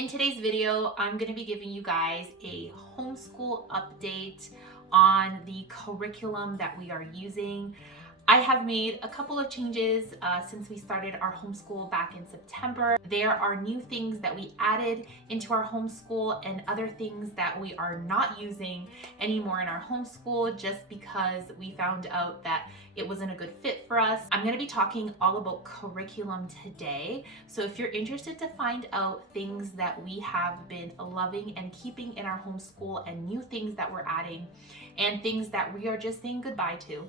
In today's video, I'm going to be giving you guys a homeschool update on the curriculum that we are using. I have made a couple of changes since we started our homeschool back in September. There are new things that we added into our homeschool and other things that we are not using anymore in our homeschool just because we found out that it wasn't a good fit for us. I'm going to be talking all about curriculum today. So if you're interested to find out things that we have been loving and keeping in our homeschool and new things that we're adding and things that we are just saying goodbye to,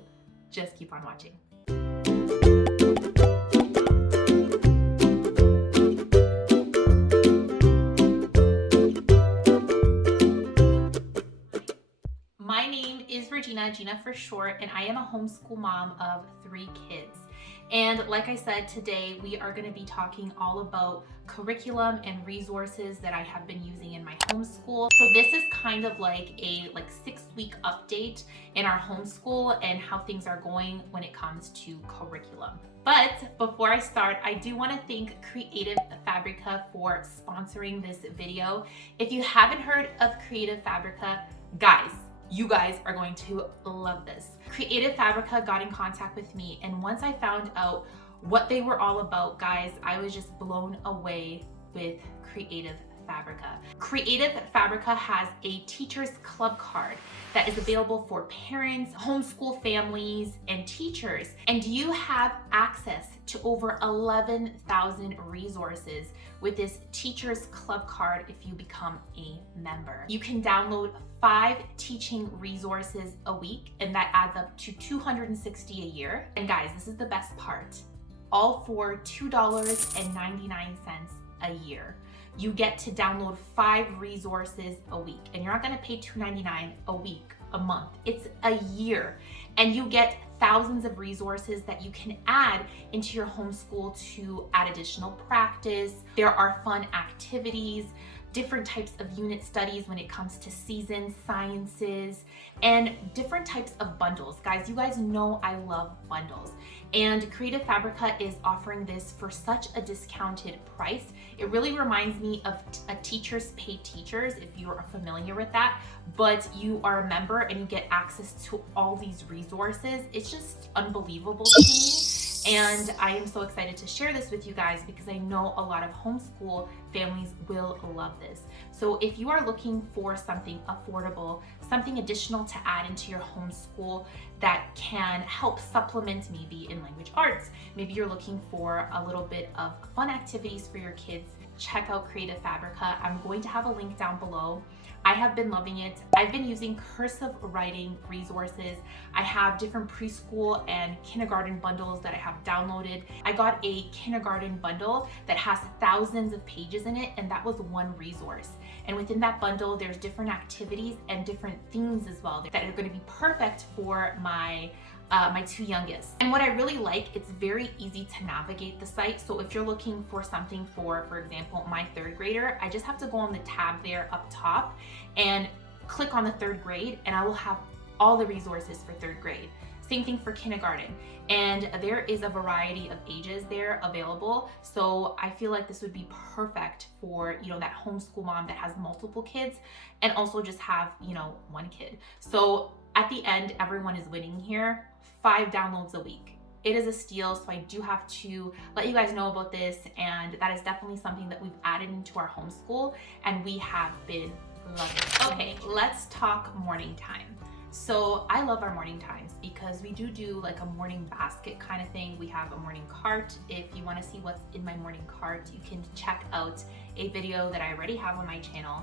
just keep on watching. My name is Regina, Gina for short, and I am a homeschool mom of 3 kids. And like I said, today we are going to be talking all about curriculum and resources that I have been using in my homeschool. So this is kind of like a 6-week update in our homeschool and how things are going when it comes to curriculum. But before I start, I do want to thank Creative Frabrica for sponsoring this video. If you haven't heard of Creative Frabrica, you guys are going to love this. Creative Frabrica got in contact with me, and once I found out what they were all about, guys, I was just blown away with Creative Frabrica. Creative Frabrica has a teacher's club card that is available for parents, homeschool families, and teachers. And you have access to over 11,000 resources with this teacher's club card if you become a member. You can download 5 teaching resources a week, and that adds up to $260 a year. And guys, this is the best part. All for $2.99 a year. You get to download 5 resources a week, and you're not gonna pay $2.99 a week, a month. It's a year, and you get thousands of resources that you can add into your homeschool to add additional practice. There are fun activities, different types of unit studies when it comes to seasons, sciences, and different types of bundles. Guys, you guys know I love bundles. And Creative Frabrica is offering this for such a discounted price. It really reminds me of a Teachers Pay Teachers, if you are familiar with that, but you are a member and you get access to all these resources. It's just unbelievable to me. And I am so excited to share this with you guys because I know a lot of homeschool families will love this. So if you are looking for something affordable, something additional to add into your homeschool that can help supplement maybe in language arts, maybe you're looking for a little bit of fun activities for your kids, check out Creative Frabrica. I'm going to have a link down below. I have been loving it. I've been using cursive writing resources. I have different preschool and kindergarten bundles that I have downloaded. I got a kindergarten bundle that has thousands of pages in it, and that was one resource. And within that bundle, there's different activities and different themes as well that are going to be perfect for my 2 youngest. And what I really like, it's very easy to navigate the site. So if you're looking for something for example, my 3rd grader, I just have to go on the tab there up top and click on the 3rd grade, and I will have all the resources for 3rd grade. Same thing for kindergarten. And there is a variety of ages there available. So I feel like this would be perfect for, that homeschool mom that has multiple kids and also just have, 1 kid. So at the end, everyone is winning here. 5 downloads a week. It is a steal, so I do have to let you guys know about this, and that is definitely something that we've added into our homeschool, and we have been loving it. Okay, let's talk morning time. So I love our morning times because we do like a morning basket kind of thing. We have a morning cart. If you want to see what's in my morning cart, you can check out a video that I already have on my channel.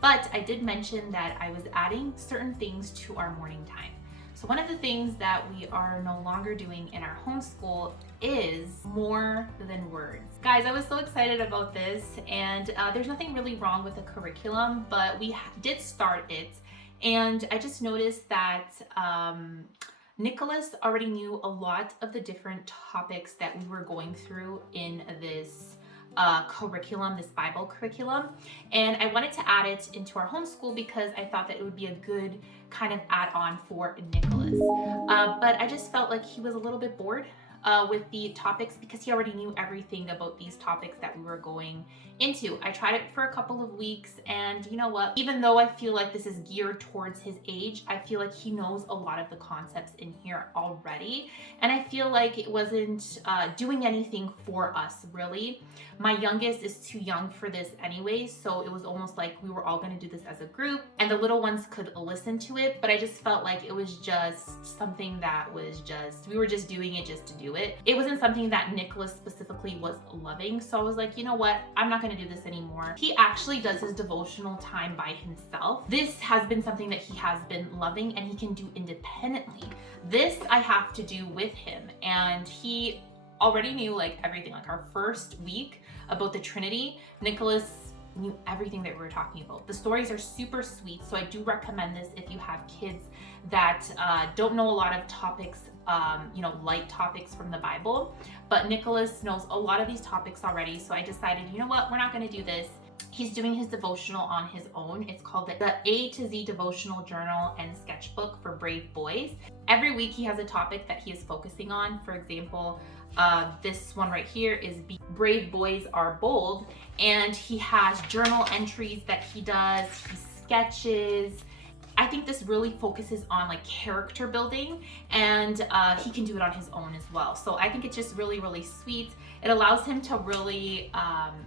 But I did mention that I was adding certain things to our morning time. So one of the things that we are no longer doing in our homeschool is more than words. Guys, I was so excited about this, and there's nothing really wrong with the curriculum, but we did start it, and I just noticed that Nicholas already knew a lot of the different topics that we were going through in this curriculum, this Bible curriculum, and I wanted to add it into our homeschool because I thought that it would be a good kind of add-on for Nicholas. But I just felt like he was a little bit bored with the topics because he already knew everything about these topics that we were going into. I tried it for a couple of weeks, and you know what? Even though I feel like this is geared towards his age, I feel like he knows a lot of the concepts in here already, and I feel like it wasn't doing anything for us, really. My youngest is too young for this anyways, so it was almost like we were all going to do this as a group, and the little ones could listen to it, but I just felt like it was just something that was just, we were just doing it just to do it. It wasn't something that Nicholas specifically was loving, so I was like, you know what? I'm not going to do this anymore. He actually does his devotional time by himself. This has been something that he has been loving and he can do independently. This I have to do with him, and he already knew like everything. Like our first week about the Trinity, Nicholas knew everything that we were talking about. The stories are super sweet, so I do recommend this if you have kids that don't know a lot of topics, light topics from the Bible. But Nicholas knows a lot of these topics already, so I decided, you know what, we're not going to do this. He's doing his devotional on his own. It's called the A to Z Devotional Journal and Sketchbook for Brave Boys. Every week he has a topic that he is focusing on. For example, this one right here is Brave Boys Are Bold, and he has journal entries that he does, he sketches. I think this really focuses on like character building, and he can do it on his own as well. So I think it's just really, really sweet. It allows him to really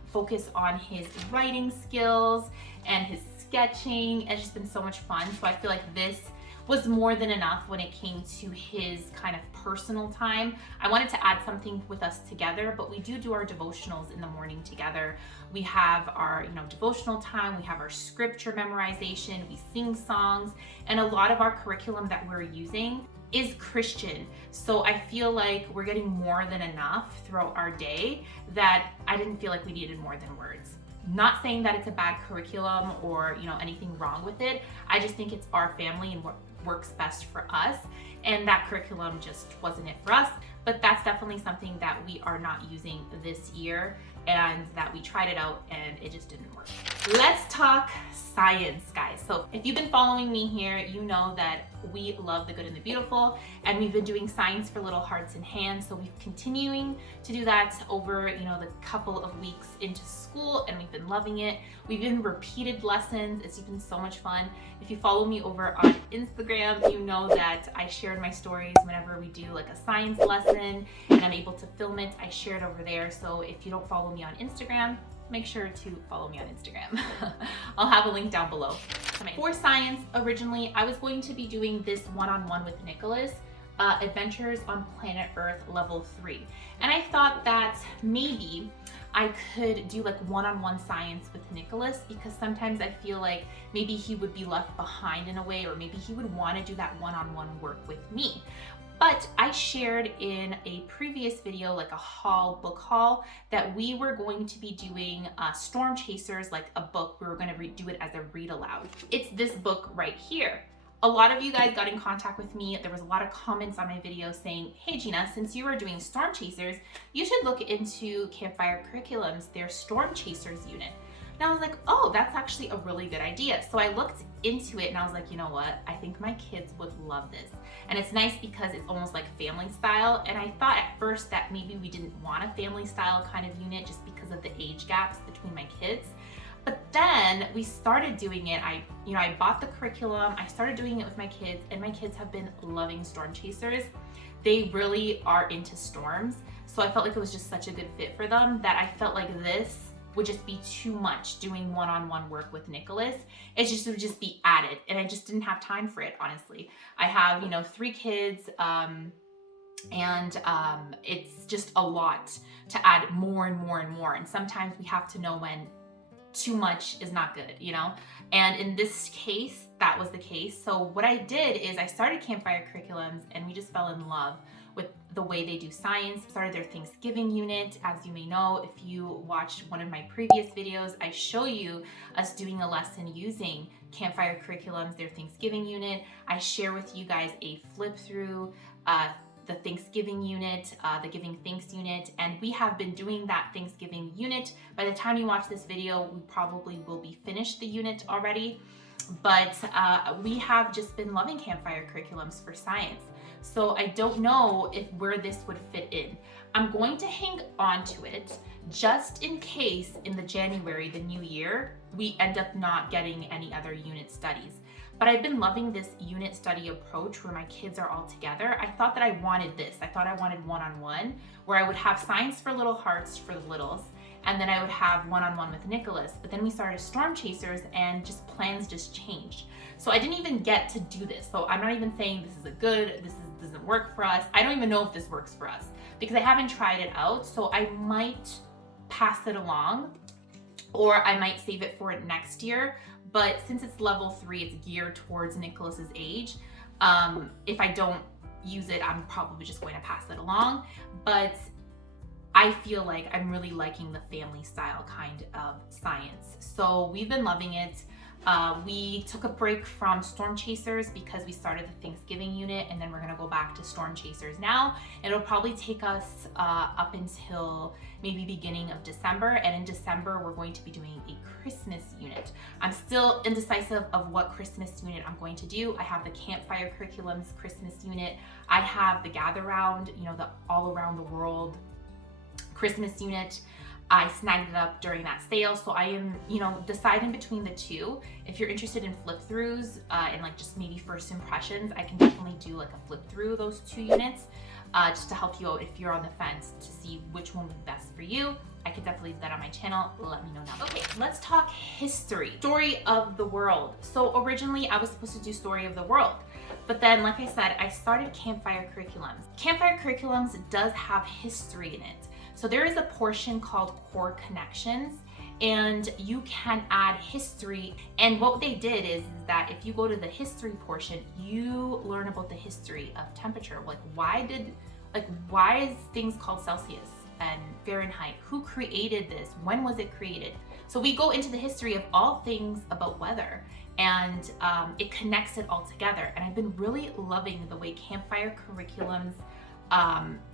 focus on his writing skills and his sketching. It's just been so much fun. So I feel like this was more than enough when it came to his kind of personal time. I wanted to add something with us together, but we do our devotionals in the morning together. We have our, devotional time, we have our scripture memorization, we sing songs, and a lot of our curriculum that we're using is Christian. So I feel like we're getting more than enough throughout our day that I didn't feel like we needed more than words. Not saying that it's a bad curriculum or anything wrong with it. I just think it's our family and what works best for us, and that curriculum just wasn't it for us. But that's definitely something that we are not using this year, and that we tried it out and it just didn't work. Let's talk science, guys. So if you've been following me here, you know that we love the good and the beautiful, and we've been doing science for little hearts and hands. So we've continuing to do that over the couple of weeks into school, and we've been loving it. We've been repeated lessons. It's been so much fun. If you follow me over on Instagram, you know that I shared my stories whenever we do like a science lesson and I'm able to film it. I share it over there. So if you don't follow me on Instagram, make sure to follow me on Instagram. I'll have a link down below. For science, originally I was going to be doing this one-on-one with Nicholas, Adventures on Planet Earth Level 3. And I thought that maybe I could do like one-on-one science with Nicholas, because sometimes I feel like maybe he would be left behind in a way, or maybe he would want to do that one-on-one work with me. But I shared in a previous video, like a book haul, that we were going to be doing Storm Chasers, like a book. We were going to do it as a read aloud. It's this book right here. A lot of you guys got in contact with me. There was a lot of comments on my video saying, hey Gina, since you are doing Storm Chasers, you should look into Campfire Curriculum's, their Storm Chasers unit. And I was like, oh, that's actually a really good idea. So I looked into it and I was like, you know what? I think my kids would love this. And it's nice because it's almost like family style. And I thought at first that maybe we didn't want a family style kind of unit just because of the age gaps between my kids. But then we started doing it. I bought the curriculum, I started doing it with my kids, and my kids have been loving Storm Chasers. They really are into storms. So I felt like it was just such a good fit for them that I felt like this would just be too much doing one-on-one work with Nicholas. It would just be added, and I just didn't have time for it, honestly. I have, 3 kids, and it's just a lot to add more and more and more. And sometimes we have to know when too much is not good, And in this case, that was the case. So what I did is I started Campfire Curriculums, and we just fell in love with the way they do science. Started their Thanksgiving unit. As you may know, if you watched one of my previous videos, I show you us doing a lesson using Campfire Curriculums, their Thanksgiving unit. I share with you guys a flip through the Thanksgiving unit, the Giving Thanks unit, and we have been doing that Thanksgiving unit. By the time you watch this video, we probably will be finished the unit already, but we have just been loving Campfire Curriculums for science. So I don't know where this would fit in. I'm going to hang on to it just in case in the January, the new year, we end up not getting any other unit studies. But I've been loving this unit study approach where my kids are all together. I thought that I wanted this. I thought I wanted one-on-one, where I would have science for little hearts for the littles, and then I would have one-on-one with Nicholas. But then we started Storm Chasers and just plans just changed. So I didn't even get to do this. So I'm not even saying this is doesn't work for us. I don't even know if this works for us because I haven't tried it out. So I might pass it along, or I might save it for next year. But since it's level 3, it's geared towards Nicholas's age. If I don't use it, I'm probably just going to pass it along. But I feel like I'm really liking the family style kind of science. So we've been loving it. We took a break from Storm Chasers because we started the Thanksgiving unit, and then we're gonna go back to Storm Chasers now. It'll probably take us up until maybe beginning of December, and in December we're going to be doing a Christmas unit. I'm still indecisive of what Christmas unit I'm going to do. I have the Campfire Curriculum's Christmas unit. I have the Gather Round, the all around the world Christmas unit. I snagged it up during that sale, so I am, deciding between the two. If you're interested in flip throughs and like just maybe first impressions, I can definitely do like a flip through those 2 units just to help you out if you're on the fence to see which one would be best for you. I could definitely do that on my channel. Let me know now. Okay, let's talk history. Story of the world. So originally I was supposed to do Story of the World, but then like I said, I started Campfire Curriculums. Campfire Curriculums does have history in it. So there is a portion called Core Connections, and you can add history. And what they did is that if you go to the history portion, you learn about the history of temperature. Like why is things called Celsius and Fahrenheit? Who created this? When was it created? So we go into the history of all things about weather, and it connects it all together. And I've been really loving the way Campfire Curriculums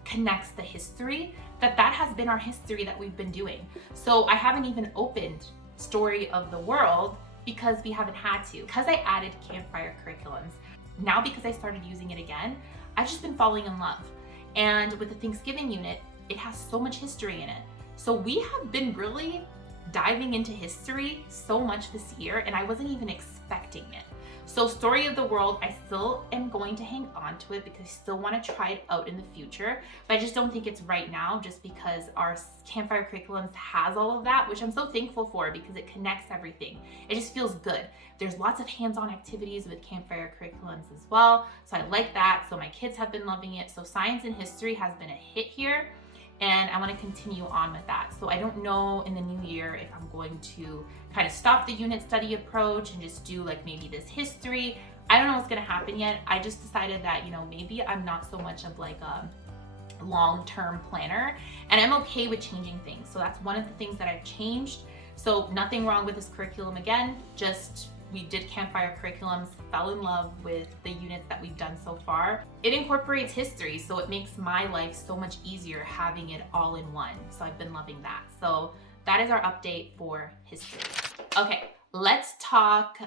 connects the history. That has been our history that we've been doing. So I haven't even opened Story of the World because we haven't had to. Because I added Campfire Curriculums, now because I started using it again, I've just been falling in love. And with the Thanksgiving unit, it has so much history in it. So we have been really diving into history so much this year, and I wasn't even expecting it. So Story of the World, I still am going to hang on to it because I still want to try it out in the future, but I just don't think it's right now just because our Campfire Curriculums has all of that, which I'm so thankful for because it connects everything. It just feels good. There's lots of hands-on activities with Campfire Curriculums as well, so I like that. So my kids have been loving it. So science and history has been a hit here, and I want to continue on with that. So I don't know in the new year if I'm going to kind of stop the unit study approach and just do like maybe this history. I don't know what's gonna happen yet. I just decided that, maybe I'm not so much of like a long-term planner, and I'm okay with changing things. So that's one of the things that I've changed. So nothing wrong with this curriculum again, just we did Campfire Curriculums, fell in love with the units that we've done so far. It incorporates history, so it makes my life so much easier having it all in one. So I've been loving that. So that is our update for history. Okay, let's talk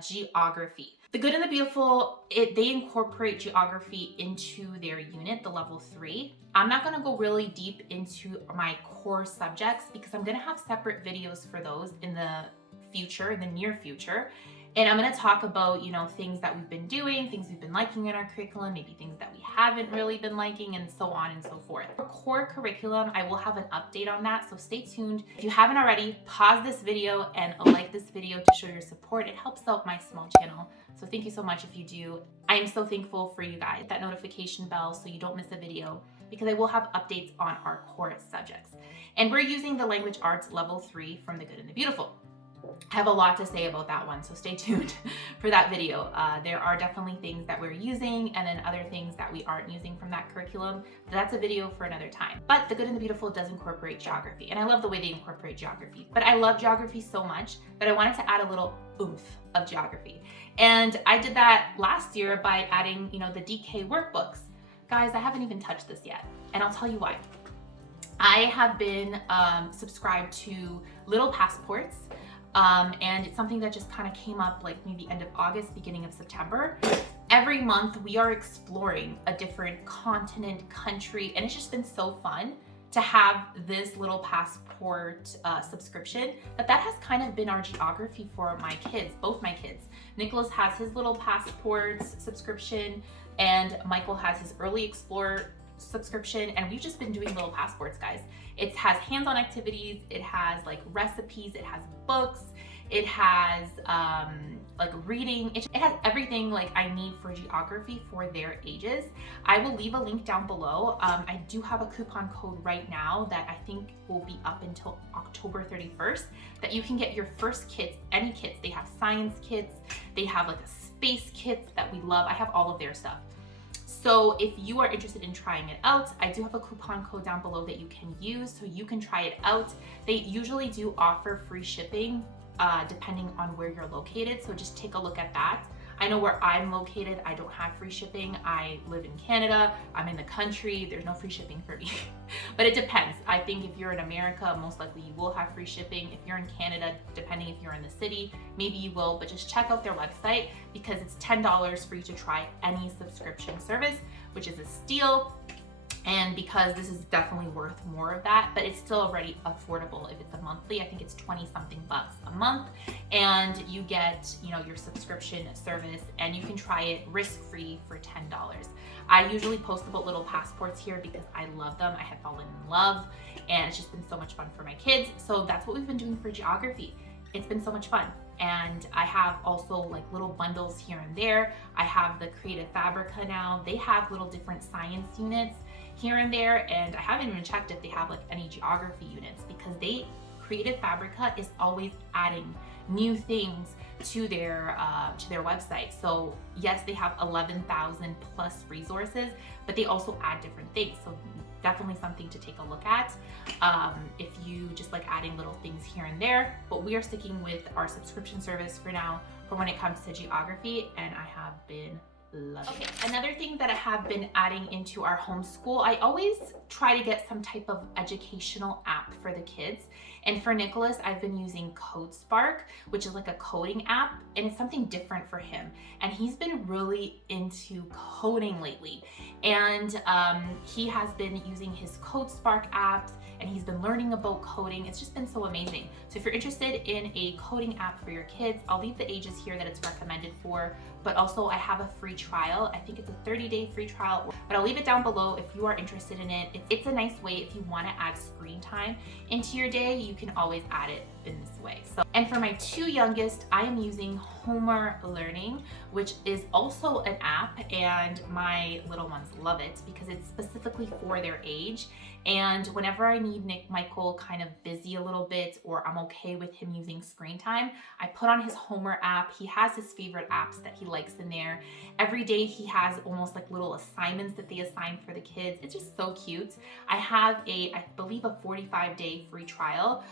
geography. The Good and the Beautiful, they incorporate geography into their unit, the level 3. I'm not gonna go really deep into my core subjects because I'm gonna have separate videos for those in the future, in the near future. And I'm gonna talk about, things that we've been doing, things we've been liking in our curriculum, maybe things that we haven't really been liking, and so on and so forth. For core curriculum, I will have an update on that, so stay tuned. If you haven't already, pause this video and like this video to show your support. It helps out my small channel. So thank you so much if you do. I am so thankful for you guys. That notification bell so you don't miss a video, because I will have updates on our core subjects. And we're using the language arts level 3 from The Good and the Beautiful. I have a lot to say about that one, so stay tuned for that video. There are definitely things that we're using and then other things that we aren't using from that curriculum. That's a video for another time. But The Good and the Beautiful does incorporate geography, and I love the way they incorporate geography. But I love geography so much that I wanted to add a little oomph of geography. And I did that last year by adding, the DK workbooks. Guys, I haven't even touched this yet, and I'll tell you why. I have been subscribed to Little Passports, and it's something that just kind of came up like maybe end of August, beginning of September. Every month we are exploring a different continent, country, and it's just been so fun to have this little passport subscription, that has kind of been our geography for my kids, both my kids. Nicholas has his little passports subscription, and Michael has his Early Explorer subscription, and we've just been doing little passports, guys. It has hands-on activities, it has like recipes, it has books, it has like reading, it has everything like I need for geography for their ages. I will leave a link down below. I do have a coupon code right now that I think will be up until October 31st that you can get your first kits, any kits. They have science kits, they have like a space kits that we love. I have all of their stuff. So if you are interested in trying it out, I do have a coupon code down below that you can use so you can try it out. They usually do offer free shipping depending on where you're located, so just take a look at that. I know where I'm located, I don't have free shipping. I live in Canada, I'm in the country, there's no free shipping for me. But it depends. I think if you're in America, most likely you will have free shipping. If you're in Canada, depending if you're in the city, maybe you will, but just check out their website because it's $10 for you to try any subscription service, which is a steal. And because this is definitely worth more of that, but it's still already affordable. If it's a monthly, I think it's 20 something bucks a month, and you get, you know, your subscription service, and you can try it risk-free for $10. I usually post about little passports here because I love them. I have fallen in love, and it's just been so much fun for my kids. So that's what we've been doing for geography. It's been so much fun. And I have also like little bundles here and there. I have the Creative Frabrica now. They have little different science units here and there, and I haven't even checked if they have like any geography units because Creative Frabrica is always adding new things to their website. So yes, they have 11,000 plus resources, but they also add different things. So definitely something to take a look at if you just like adding little things here and there. But we are sticking with our subscription service for now for when it comes to geography, and I have been loving it. Another thing that I have been adding into our homeschool, I always try to get some type of educational app for the kids. And for Nicholas, I've been using CodeSpark, which is like a coding app, and it's something different for him. And he's been really into coding lately. And he has been using his CodeSpark apps, and he's been learning about coding. It's just been so amazing. So if you're interested in a coding app for your kids, I'll leave the ages here that it's recommended for, but also I have a free trial. I think it's a 30-day free trial, but I'll leave it down below if you are interested in it. It's a nice way if you want to add screen time into your day, you can always add it in this way. So, and for my two youngest, I am using Homer Learning, which is also an app, and my little ones love it because it's specifically for their age. And whenever I need Michael kind of busy a little bit, or I'm okay with him using screen time, I put on his Homer app. He has his favorite apps that he likes in there. Every day he has almost like little assignments that they assign for the kids. It's just so cute. I have I believe a 45-day free trial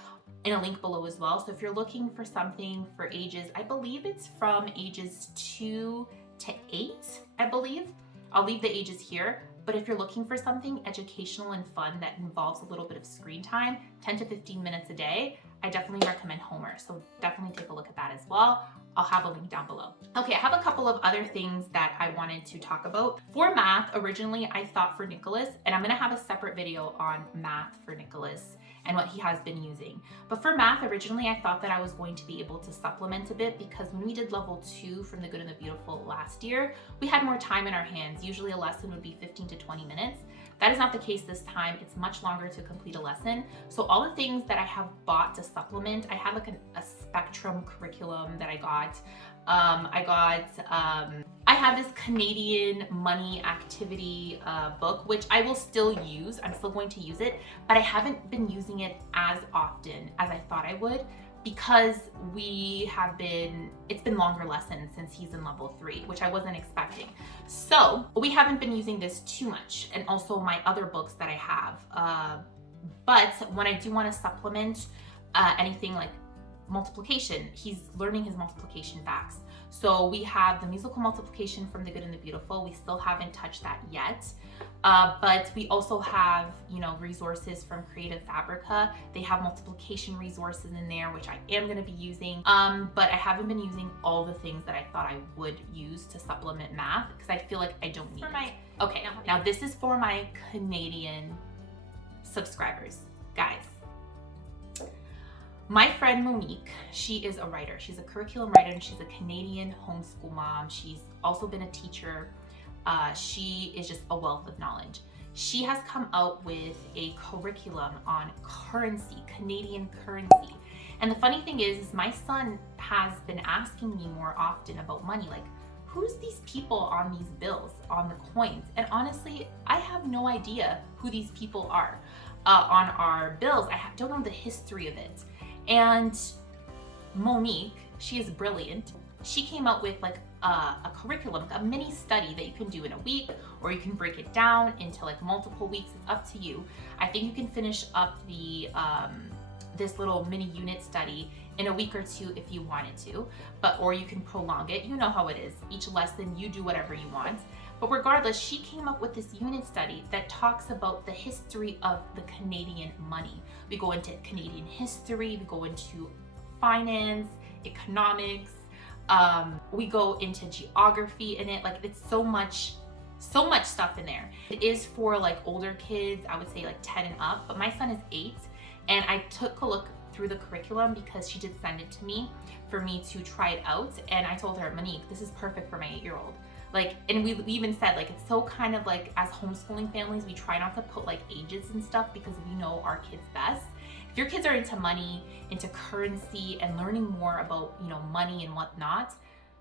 in a link below as well. So if you're looking for something for ages, I believe it's from ages 2 to 8, I believe. I'll leave the ages here. But if you're looking for something educational and fun that involves a little bit of screen time, 10 to 15 minutes a day, I definitely recommend Homer. So definitely take a look at that as well. I'll have a link down below. Okay, I have a couple of other things that I wanted to talk about. For math, originally I thought for Nicholas, and I'm gonna have a separate video on math for Nicholas and what he has been using. But for math, originally I thought that I was going to be able to supplement a bit because when we did level 2 from The Good and the Beautiful last year, we had more time in our hands. Usually a lesson would be 15 to 20 minutes. That is not the case this time. It's much longer to complete a lesson. So all the things that I have bought to supplement, I had like a spectrum curriculum that I got. I have this Canadian money activity book, which I will still use. I'm still going to use it, but I haven't been using it as often as I thought I would because it's been longer lessons since he's in level 3, which I wasn't expecting. So we haven't been using this too much, and also my other books that I have. But when I do want to supplement anything like multiplication, he's learning his multiplication facts. So we have the musical multiplication from The Good and the Beautiful. We still haven't touched that yet. But we also have, resources from Creative Frabrica. They have multiplication resources in there, which I am going to be using. But I haven't been using all the things that I thought I would use to supplement math because I feel like I don't need it. Okay, now this is for my Canadian subscribers. Guys, my friend Monique, she is a writer. She's a curriculum writer and she's a Canadian homeschool mom. She's also been a teacher. She is just a wealth of knowledge. She has come out with a curriculum on currency, Canadian currency. And the funny thing is my son has been asking me more often about money, like, who's these people on these bills, on the coins? And honestly, I have no idea who these people are on our bills. I don't know the history of it. And Monique, she is brilliant. She came out with like a curriculum, a mini study that you can do in a week, or you can break it down into like multiple weeks. It's up to you. I think you can finish up the this little mini unit study in a week or two if you wanted to, or you can prolong it. You know how it is. Each lesson, you do whatever you want. But regardless, she came up with this unit study that talks about the history of the Canadian money. We go into Canadian history, we go into finance, economics, we go into geography in it. Like, it's so much stuff in there. It is for like older kids, I would say like 10 and up, but my son is 8, and I took a look through the curriculum because she did send it to me for me to try it out. And I told her, Monique, this is perfect for my 8-year-old. Like, and we even said, like, it's so kind of like, as homeschooling families, we try not to put like ages and stuff because we know our kids best. If your kids are into money, into currency, and learning more about, you know, money and whatnot,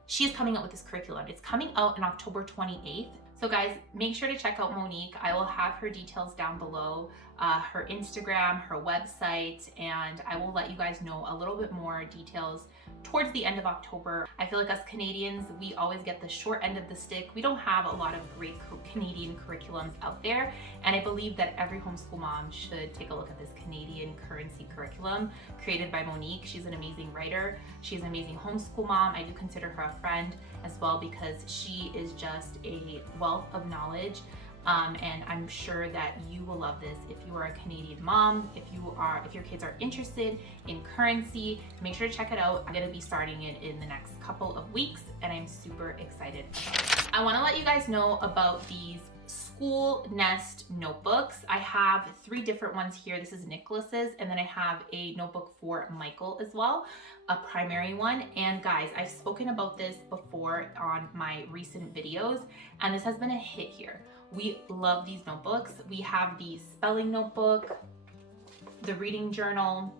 she is coming out with this curriculum. It's coming out on October 28th. So guys, make sure to check out Monique. I will have her details down below, her Instagram, her website, and I will let you guys know a little bit more details towards the end of October. I feel like us Canadians, we always get the short end of the stick. We don't have a lot of great Canadian curriculums out there, and I believe that every homeschool mom should take a look at this Canadian currency curriculum created by Monique. She's an amazing writer. She's an amazing homeschool mom. I do consider her a friend as well because she is just a wealth of knowledge. And I'm sure that you will love this if you are a Canadian mom, if your kids are interested in currency. Make sure to check it out. I'm gonna be starting it in the next couple of weeks, and I'm super excited about it. I wanna let you guys know about these school nest notebooks. I have 3 different ones here. This is Nicholas's, and then I have a notebook for Michael as well, a primary one. And guys, I've spoken about this before on my recent videos, and this has been a hit here. We love these notebooks. We have the spelling notebook, the reading journal,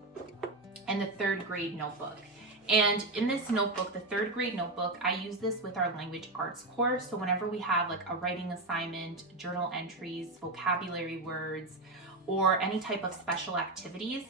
and the 3rd grade notebook. And in this notebook, the 3rd grade notebook, I use this with our language arts course. So whenever we have like a writing assignment, journal entries, vocabulary words, or any type of special activities,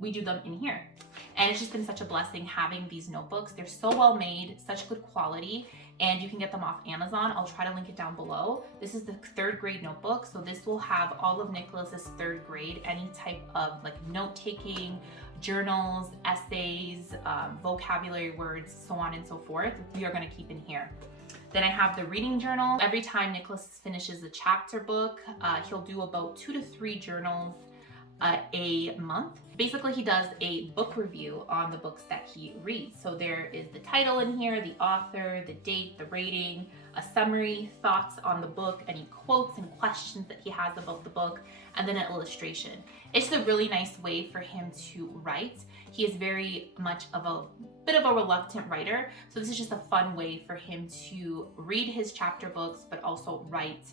we do them in here. And it's just been such a blessing having these notebooks. They're so well made, such good quality, and you can get them off Amazon. I'll try to link it down below. This is the 3rd grade notebook. So this will have all of Nicholas's 3rd grade, any type of like note-taking, journals, essays, vocabulary words, so on and so forth. We are gonna keep in here. Then I have the reading journal. Every time Nicholas finishes a chapter book, he'll do about 2 to 3 journals a month. Basically, he does a book review on the books that he reads. So there is the title in here, the author, the date, the rating, a summary, thoughts on the book, any quotes and questions that he has about the book, and then an illustration. It's a really nice way for him to write. He is very much of a bit of a reluctant writer, so this is just a fun way for him to read his chapter books, but also write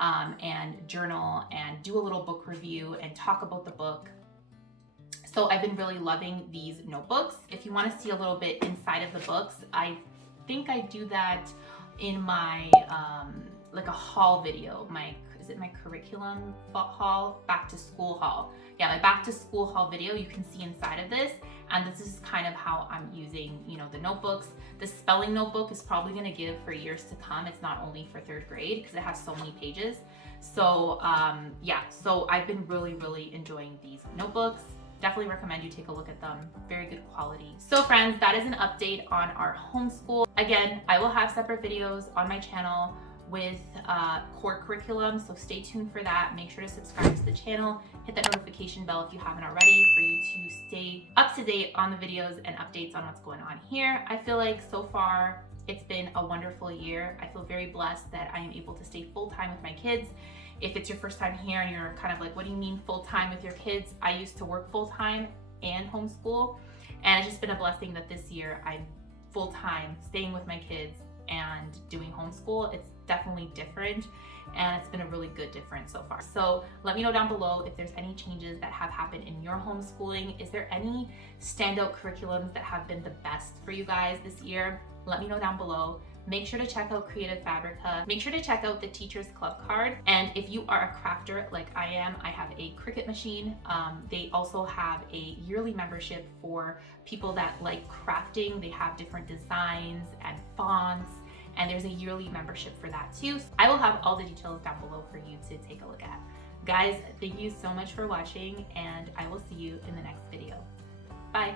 and journal and do a little book review and talk about the book. So I've been really loving these notebooks. If you want to see a little bit inside of the books, I think I do that in my like a haul video. Is it my curriculum haul? Back to school haul. Yeah, my back to school haul video. You can see inside of this, and this is kind of how I'm using, you know, the notebooks. The spelling notebook is probably going to give for years to come. It's not only for 3rd grade because it has so many pages. So yeah, so I've been really enjoying these notebooks. Definitely recommend you take a look at them. Very good quality. So friends, that is an update on our homeschool. Again, I will have separate videos on my channel with core curriculum, so stay tuned for that. Make sure to subscribe to the channel, hit that notification bell if you haven't already, for you to stay up to date on the videos and updates on what's going on here. I feel like so far it's been a wonderful year. I feel very blessed that I am able to stay full-time with my kids If it's your first time here and you're kind of like, what do you mean full-time with your kids? I used to work full-time and homeschool, and it's just been a blessing that this year I'm full-time, staying with my kids and doing homeschool. It's definitely different, and it's been a really good difference so far. So let me know down below if there's any changes that have happened in your homeschooling. Is there any standout curriculums that have been the best for you guys this year? Let me know down below. Make sure to check out Creative Frabrica. Make sure to check out the Teachers Club card. And if you are a crafter like I am, I have a Cricut machine. They also have a yearly membership for people that like crafting. They have different designs and fonts, and there's a yearly membership for that too. I will have all the details down below for you to take a look at. Guys, thank you so much for watching, and I will see you in the next video. Bye.